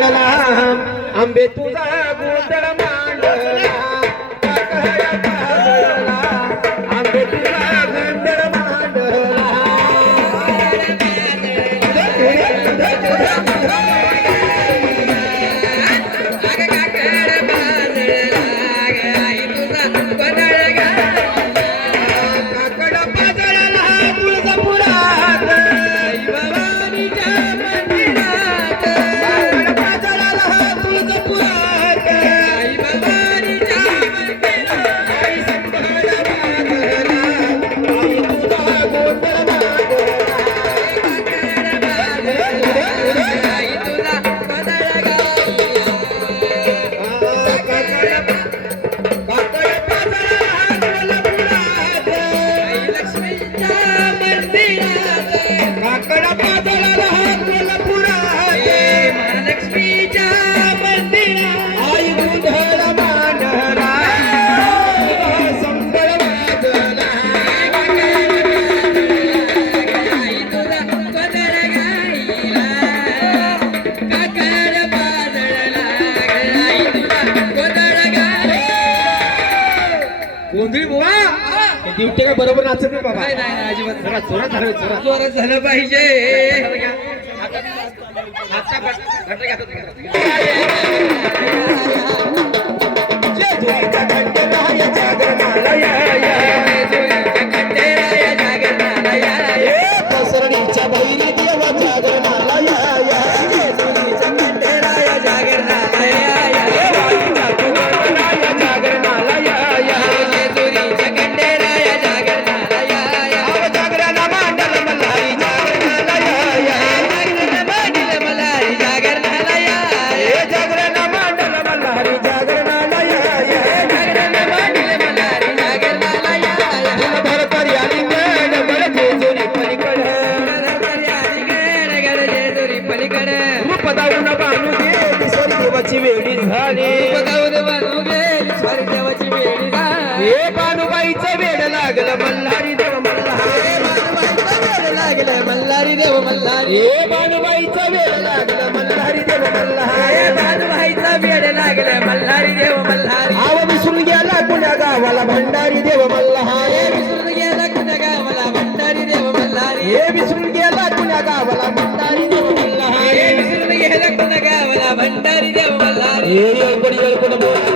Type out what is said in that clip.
आंबे तुझा गोंधळ मांडला आंबे तुझा गोंधळ मांडला गोंधळी बुवा ड्युटी काय बरोबर नाचत नाही बाबा. नाही अजिबात. जरा जोरात झालं जोरात. जोरात झालं पाहिजे. वेळी झाली देवाची वेळी हे बानुबाईचं वेड लागलं मल्हारी देव लागलं मल्हारी देव मल्हारी. हे बानुबाईचं वेड लागलं मल्हारी देव भाईचा वेड लागलं मल्हारी देव मल्हारी. आव विसरून गेला कुण्या गावाला भंडारी देव मल्हारी विसरून गेला कुण्या गावाला भंडारी देव मल्हारी. हे विसरून गेला कुण्या गावाला भंडारी देव मल्हारी विसरून गेला कुण्या गावाला भंडारी देव मल्हारी. हे येळकोट बोल